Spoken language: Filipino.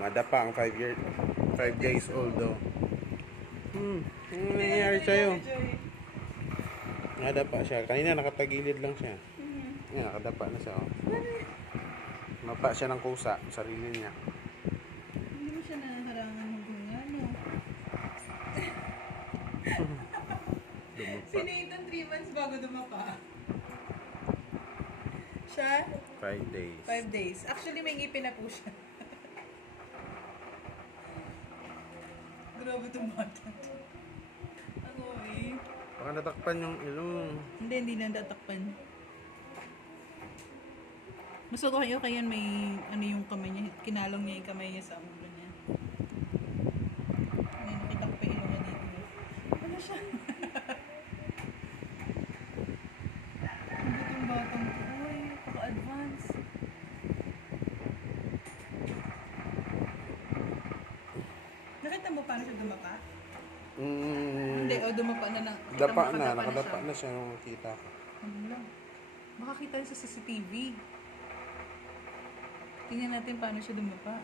Madapa ang 5 days old daw. Ano nangyayari sa'yo? Nadapa siya. Kanina nakatagilid lang siya. Ngayon, nakadapa na siya. Oh. Mapa siya ng kusa, sarili niya. Hindi mo siya naharangan ng gungano. Si Nathan 3 months bago dumapa. Siya? 5 days. 5 days. Actually, may ngipin na po siya. Grabe itong bata. Ako eh. Baka natakpan yung ilong. Hindi lang tatakpan. Mas ako kayo may ano yung kamay niya, kinalong niya yung kamay niya sa ulo niya. May nakita ko pa yung ilong niya dito. Ano siya? Ang batang ko. Uy, paka-advance. Nakita mo paano siya dumapa? Hindi, o dumapa na na. Dapa na, nakadapa na siya nung nakita ko. Ano lang? Makakita sa CCTV. Tingnan natin paano siya dumapa.